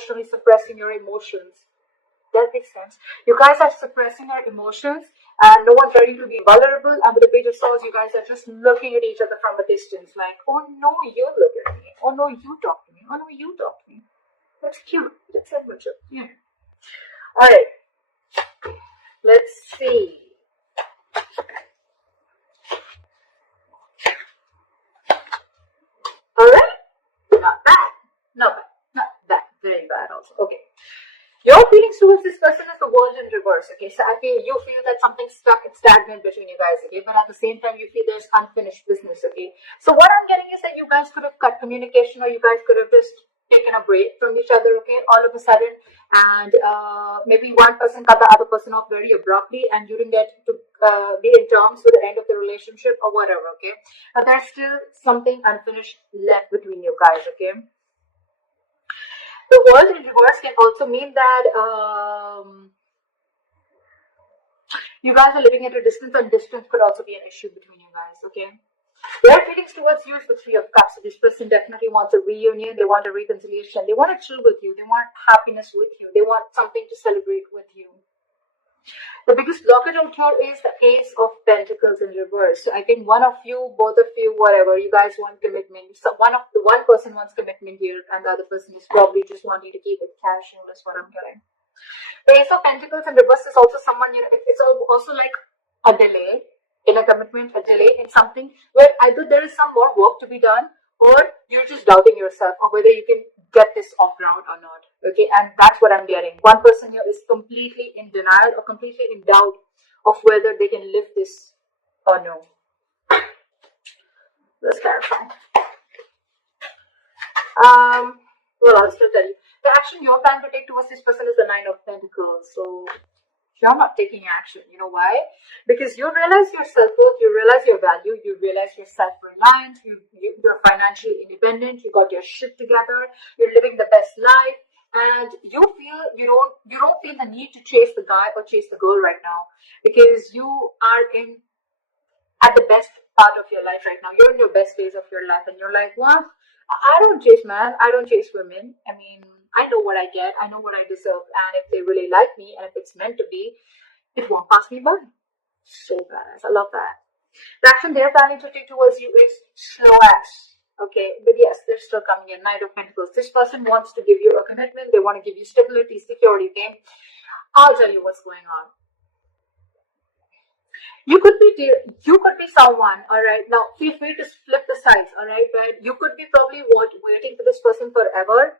emotionally suppressing your emotions. That makes sense. You guys are suppressing your emotions and no one's ready to be vulnerable. And with the Page of Swords, you guys are just looking at each other from a distance like, oh no, you look at me. Oh no, you talk to me. Oh no, you talk to me. That's cute. That's adventure. Yeah. Alright. Let's see. Alright. Not bad. Not bad. Not bad. Very bad also. Okay. Your feelings towards this person is the world in reverse, okay? So I feel you feel that something's stuck and stagnant between you guys, okay? But at the same time, you feel there's unfinished business, okay? So what I'm getting is that you guys could have cut communication, or you guys could have just taken a break from each other, okay? All of a sudden, and maybe one person cut the other person off very abruptly, and you didn't get to be in terms with the end of the relationship or whatever, okay? But there's still something unfinished left between you guys, okay? The world in reverse can also mean that you guys are living at a distance, and distance could also be an issue between you guys, okay? Their feelings towards you is the Three of Cups. So this person definitely wants a reunion, they want a reconciliation, they want to chill with you, they want happiness with you, they want something to celebrate with you. The biggest blockage out here is the Ace of Pentacles in reverse. So I think one of you, both of you, whatever, you guys want commitment. So one person wants commitment here, and the other person is probably just wanting to keep it casual. That's what I'm getting. The Ace of Pentacles in reverse is also someone, you know, it's also like a delay in a commitment, a delay in something where either there is some more work to be done, or you're just doubting yourself of whether you can get this off ground or not. Okay, and that's what I'm getting. One person here is completely in denial or completely in doubt of whether they can live this or no. Let's clarify. Well, I'll still tell you. The action you're planning to take towards this person is the Nine of Pentacles. So you're not taking action. You know why? Because you realize your self-worth, you realize your value, you realize you're self-reliant, you're financially independent, you got your shit together, you're living the best life, and you feel you don't feel the need to chase the guy or chase the girl right now, because you are at the best part of your life right now. You're in your best phase of your life, and you're like, well, I don't chase man, I don't chase women. I mean, I know what I get, I know what I deserve, and if they really like me, and if it's meant to be, it won't pass me by. So badass. I love that. The action they're planning to take towards you is slow ass. Okay, but yes, they're still coming in. Knight of Pentacles. This person wants to give you a commitment. They want to give you stability, security. Okay, I'll tell you what's going on. You could be someone, all right. Now, feel free to flip the sides, all right. But you could be probably waiting for this person forever,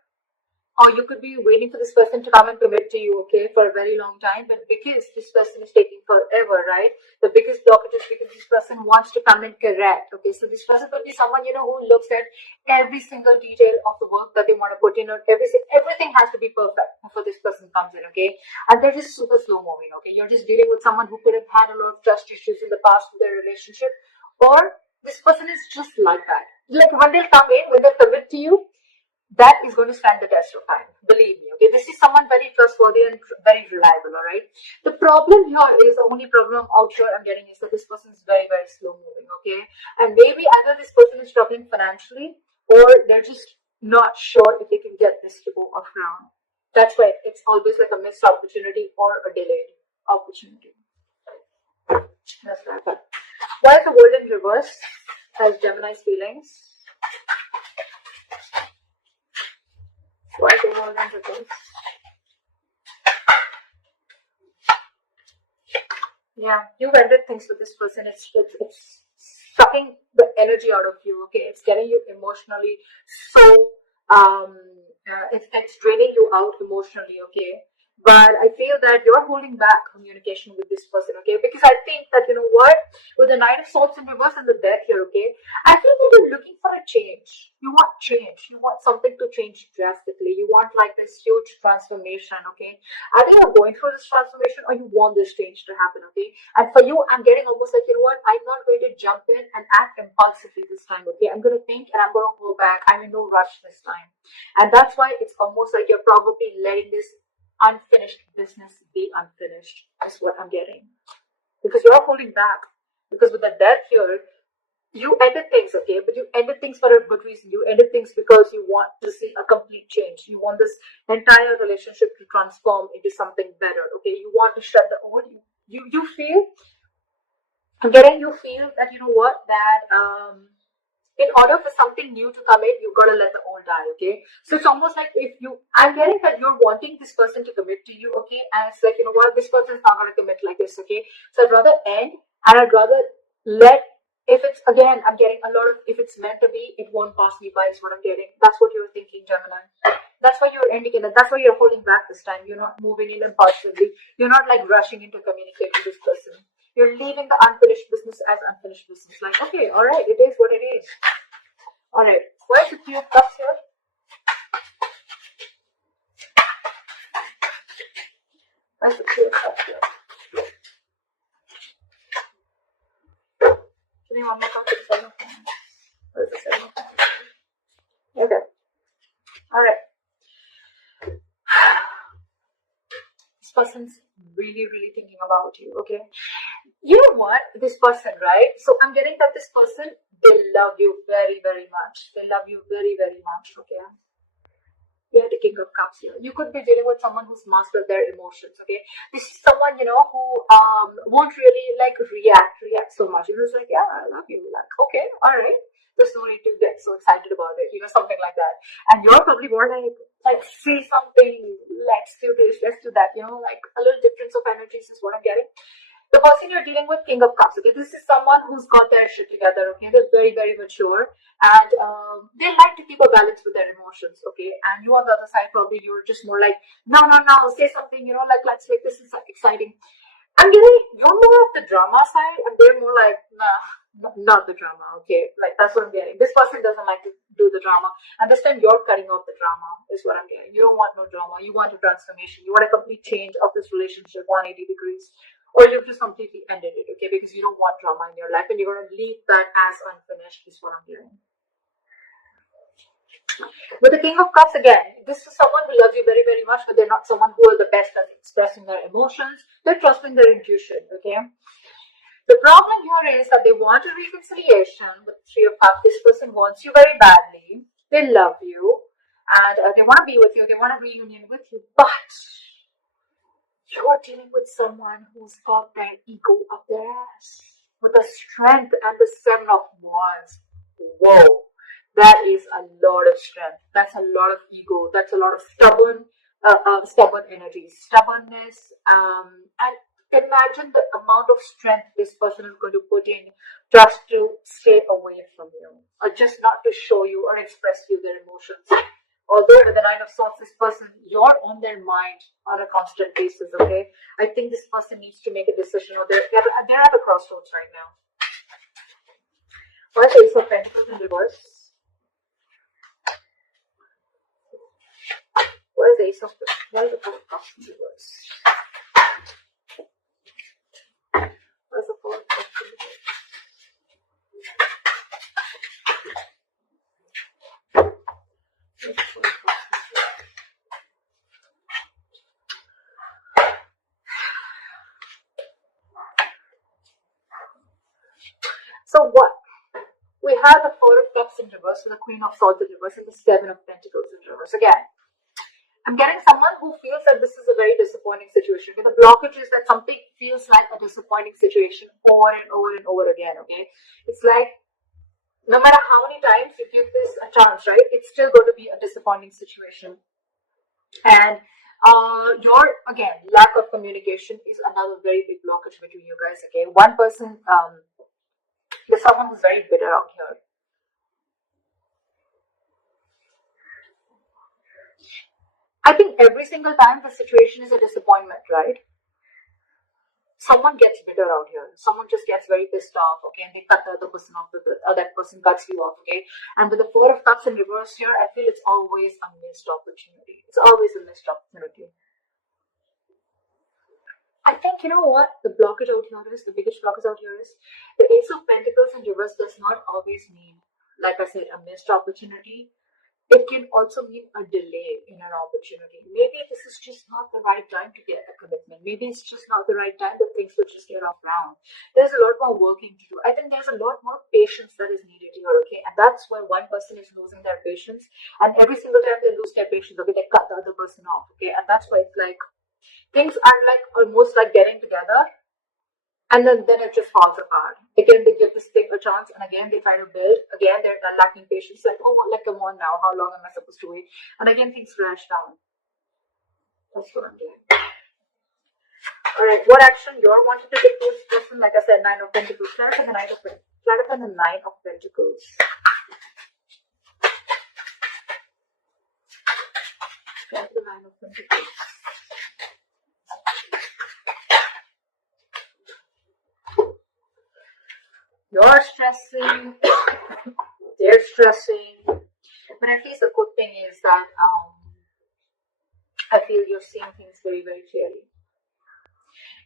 or you could be waiting for this person to come and commit to you, okay, for a very long time. But because this person is taking forever, right? The biggest blockage is because this person wants to come and correct, okay? So this person could be someone, you know, who looks at every single detail of the work that they want to put in, or everything has to be perfect before this person comes in, okay? And they're just super slow moving, okay? You're just dealing with someone who could have had a lot of trust issues in the past with their relationship, or this person is just like that. Like when they'll come in, when they'll commit to you, that is going to stand the test of time. Believe me, okay? This is someone very trustworthy and very reliable, all right? The problem here is, the only problem out here I'm getting is that this person is very, very slow moving, okay? And maybe either this person is struggling financially, or they're just not sure if they can get this to go off ground. That's why it's always like a missed opportunity or a delayed opportunity. That's right. But why is the world in reverse as Gemini's feelings? Why is the world in reverse? Yeah, you've ended things with this person. It's sucking the energy out of you, okay? It's getting you emotionally so, it's draining you out emotionally, okay? But I feel that you're holding back communication with this person, okay? Because I think that, you know what? With the Knight of Swords in reverse and the Death here, okay? I feel that you're looking for a change. You want change. You want something to change drastically. You want like this huge transformation, okay? Either you're going through this transformation or you want this change to happen, okay? And for you, I'm getting almost like, you know what? I'm not going to jump in and act impulsively this time, okay? I'm going to think and I'm going to go back. I'm in no rush this time. And that's why it's almost like you're probably letting this unfinished business be unfinished. Is what I'm getting, because you're holding back. Because with the Death here, you ended things, okay, but you ended things for a good reason. You ended things because you want to see a complete change. You want this entire relationship to transform into something better, okay. You want to shut the old. You feel, I'm getting, you feel that, you know what, that in order for something new to come in, you've got to let the old die, okay. So it's almost like, if you, I'm getting that you're wanting this person to commit to you, okay, and it's like, you know what, this person's not going to commit like this, okay. So I'd rather end, and I'd rather let, if it's, again, I'm getting a lot of, if it's meant to be, it won't pass me by, is what I'm getting. That's what you're thinking, Gemini. That's why you're ending it. That's why you're holding back this time. You're not moving in impulsively. You're not like rushing into communicate with this person. You're leaving the unfinished business as unfinished business. Like, okay, all right, it is what it is. All right, where's the Three of Cups here? Where's the Three of Cups here? Give me one more card for the Seven of Wands. Where's the Seven of Wands? Okay. All right. This person's really, really thinking about you, okay? You know what? This person, right? So I'm getting that this person, they love you very, very much. They love you very, very much, okay? You have the King of Cups here. You could be dealing with someone who's mastered their emotions, okay? This is someone, you know, who won't really like react so much. It's like, yeah, I love you. Like, okay, all right. There's no need to get so excited about it, you know, something like that. And you're probably more like see something, let's do this, let's do that, you know, like a little difference of energies is what I'm getting. The person you're dealing with, King of Cups, okay, this is someone who's got their shit together, okay, they're very, very mature, and they like to keep a balance with their emotions, okay, and you on the other side, probably you're just more like, no, say something, you know, like, let's make this is exciting. I'm getting, you're more of the drama side, and they're more like, nah, not the drama, okay, like, that's what I'm getting. This person doesn't like to do the drama, and this time you're cutting off the drama, is what I'm getting. You don't want no drama, you want a transformation, you want a complete change of this relationship, 180 degrees. Or you've just completely ended it, okay? Because you don't want drama in your life, and you're going to leave that as unfinished, is what I'm hearing. With the King of Cups, again, this is someone who loves you very, very much, but they're not someone who are the best at expressing their emotions. They're trusting their intuition, okay? The problem here is that they want a reconciliation with the Three of Cups. This person wants you very badly. They love you, and they want to be with you. They want a reunion with you, but you're dealing with someone who's got their ego up their ass with the strength and the Seven of Wands. Whoa, that is a lot of strength. That's a lot of ego. That's a lot of stubborn energy, stubbornness. And imagine the amount of strength this person is going to put in just to stay away from you, or just not to show you or express you their emotions. Although with the Nine of Swords, this person, you're on their mind on a constant basis, okay? I think this person needs to make a decision, or they're at a crossroads right now. Why is the Ace of Pentacles in reverse? Why is the Ace of Pentacles? Why is the Four of Cups in reverse? Why is the Four of Cups in reverse? So what? We have the Four of Cups in reverse, with the Queen of Swords in reverse, and the Seven of Pentacles in reverse. Again, I'm getting someone who feels that this is a very disappointing situation. Okay? The blockage is that something feels like a disappointing situation over and over and over again, okay? It's like, no matter how many times you give this a chance, right, it's still going to be a disappointing situation. And your, again, lack of communication is another very big blockage between you guys, okay? One person, there's someone who's very bitter out here. I think every single time the situation is a disappointment, right? Someone gets bitter out here. Someone just gets very pissed off, okay? And they cut the other person off, that person cuts you off, okay? And with the Four of Cups in reverse here, I feel it's always a missed opportunity. It's always a missed opportunity. I think, you know what, the blockage out here is, the biggest blockage out here is, the Ace of Pentacles in reverse does not always mean, like I said, a missed opportunity. It can also mean a delay in an opportunity. Maybe this is just not the right time to get a commitment. Maybe it's just not the right time that things will just get off ground. There's a lot more working to do. I think there's a lot more patience that is needed here, okay? And that's where one person is losing their patience. And every single time they lose their patience, okay, they cut the other person off, okay? And that's why it's like, things are like almost like getting together, and then it just falls apart. Again, they give this thing a chance, and again, they try to build. Again, they're lacking patience. Like, oh, like, come on now. How long am I supposed to wait? And again, things crash down. That's what I'm doing. All right, what action you're wanting to take towards this person? Like I said, Nine of Pentacles. Clarify the Nine of Pentacles. Clarify the Nine of Pentacles. Clarify the Nine of Pentacles. You're stressing, they're stressing, but at least the good thing is that I feel you're seeing things very, very clearly.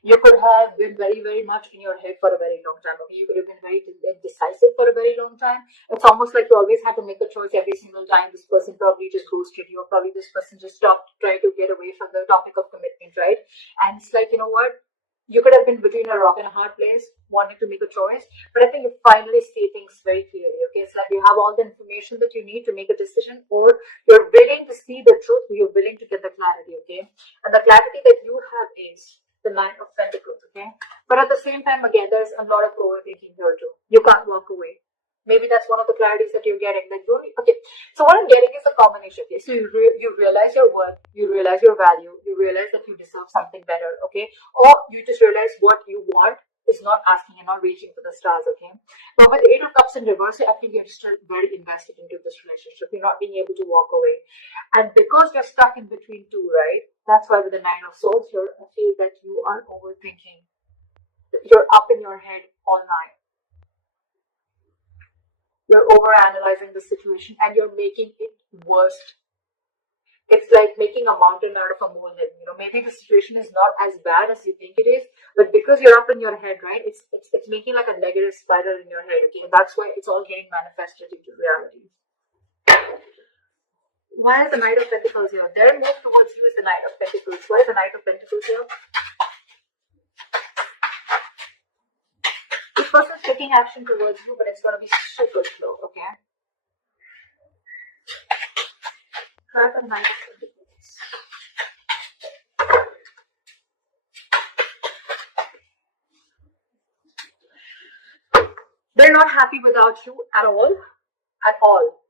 You could have been very, very much in your head for a very long time. Okay, you could have been very indecisive for a very long time. It's almost like you always had to make a choice every single time. This person probably just ghosted you, or probably this person just stopped trying to get away from the topic of commitment, right? And it's like, you know what? You could have been between a rock and a hard place, wanting to make a choice, but I think you finally see things very clearly, okay? It's like you have all the information that you need to make a decision, or you're willing to see the truth, you're willing to get the clarity, okay? And the clarity that you have is the Nine of Pentacles, okay? But at the same time, again, there's a lot of overthinking here too. You can't walk away. Maybe that's one of the clarities that you're getting. Like, okay, so what I'm getting is a combination. Okay, so you realize your worth, you realize your value, you realize that you deserve something better. Okay, or you just realize what you want is not asking and not reaching for the stars. Okay, but with Eight of Cups in reverse, I think you're still very invested into this relationship. You're not being able to walk away, and because you're stuck in between two, right? That's why with the Nine of Swords, I feel that you are overthinking. You're up in your head all night. You're overanalyzing the situation, and you're making it worse. It's like making a mountain out of a molehill. You know, maybe the situation is not as bad as you think it is, but because you're up in your head, right? It's making like a negative spiral in your head. Okay, and that's why it's all getting manifested into reality. Why is the Knight of Pentacles here? Their move towards you is the Knight of Pentacles. Why is the Knight of Pentacles here? This person's taking action towards you, but it's going to be super slow, okay? Try the Knight of Pentacles. They're not happy without you at all. At all.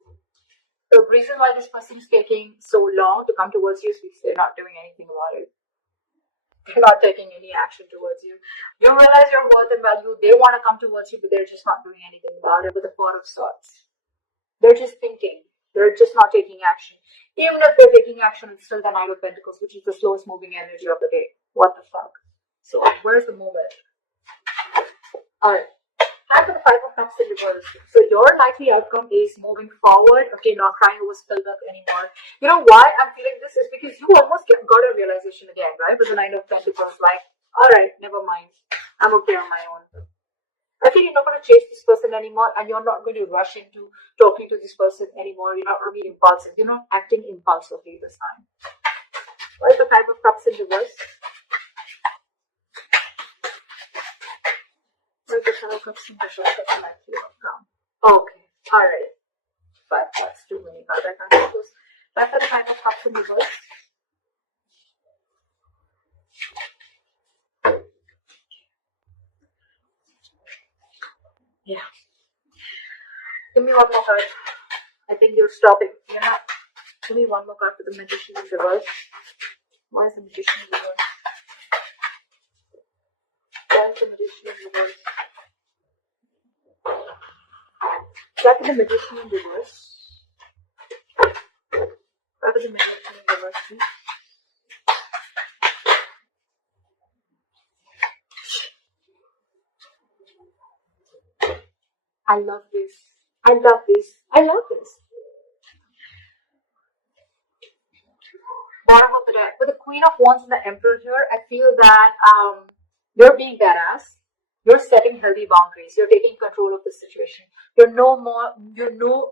The reason why this person is taking so long to come towards you is because they're not doing anything about it. They're not taking any action towards you. You realize your worth and value. They want to come towards you, but they're just not doing anything about it with the Four of Swords. They're just thinking. They're just not taking action. Even if they're taking action, it's still the Knight of Pentacles, which is the slowest moving energy of the day. What the fuck? So, where's the movement? Alright. Time for the Five of Cups in reverse. So your likely outcome is moving forward. Okay, not crying over spilled milk anymore. You know why I'm feeling this is because you almost got a realization again, right? With the Nine of Pentacles, like, alright, never mind. I'm okay on my own. I think you're not going to chase this person anymore, and you're not going to rush into talking to this person anymore. You're not going to be impulsive. You're not acting impulsively this time. Why is the Five of Cups in reverse? Okay, alright. But that's too many cards. I can't do this. Back for the Five of Cups in reverse. Yeah. Give me one more card. I think you're stopping. You're not. Give me one more card for the Magician in reverse. Why is the Magician in reverse? Why is the Magician in reverse? Back to the Magician in reverse. Back to the Magician in reverse, please. I love this. I love this. I love this. Bottom of the deck. With the Queen of Wands and the Emperor here, I feel that you're being badass. You're setting healthy boundaries. You're taking control of the situation. You're no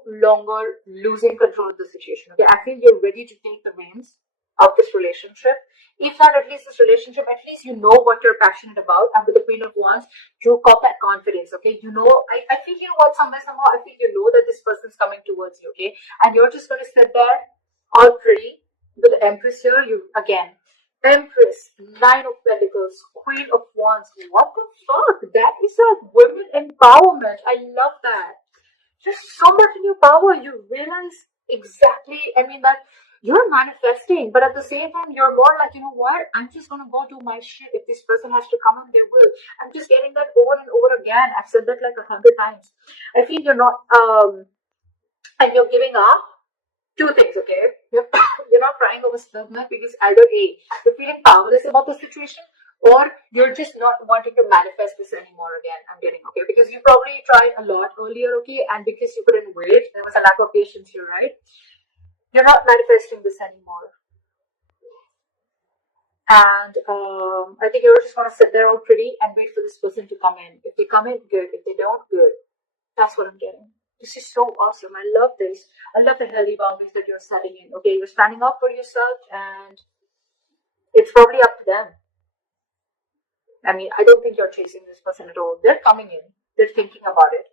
longer losing control of the situation. Okay, I feel you're ready to take the reins of this relationship. If not at least this relationship, at least you know what you're passionate about. And with the Queen of Wands, you got that confidence. Okay, you know, I feel, you know what, somehow I feel you know that this person's coming towards you. Okay, and you're just going to sit there all pretty with the Empress here. You again, Empress, Nine of Pentacles, Queen of Wands. What the fuck? That is a women empowerment. I love that. There's so much in your power. You realize exactly, I mean, that you're manifesting, but at the same time, you're more like, you know what? I'm just gonna go do my shit. If this person has to come in, they will. I'm just getting that over and over again. I've said that like 100 times. I feel you're not, and you're giving up. Two things, okay? You're not crying over spilled milk because either A, you're feeling powerless about the situation, or you're just not wanting to manifest this anymore again. I'm getting, okay? Because you probably tried a lot earlier, okay? And because you couldn't wait, there was a lack of patience here, right? You're not manifesting this anymore. And I think you're just going to sit there all pretty and wait for this person to come in. If they come in, good. If they don't, good. That's what I'm getting. This is so awesome. I love this. I love the healthy boundaries that you're setting in. Okay, you're standing up for yourself, and it's probably up to them. I mean, I don't think you're chasing this person at all. They're coming in. They're thinking about it.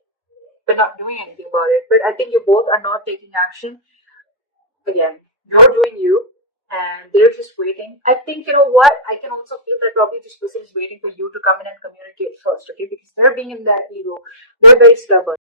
They're not doing anything about it. But I think you both are not taking action. Again, you're doing you, and they're just waiting. I think, you know what? I can also feel that probably this person is waiting for you to come in and communicate first, okay? Because they're being in that ego. They're very stubborn.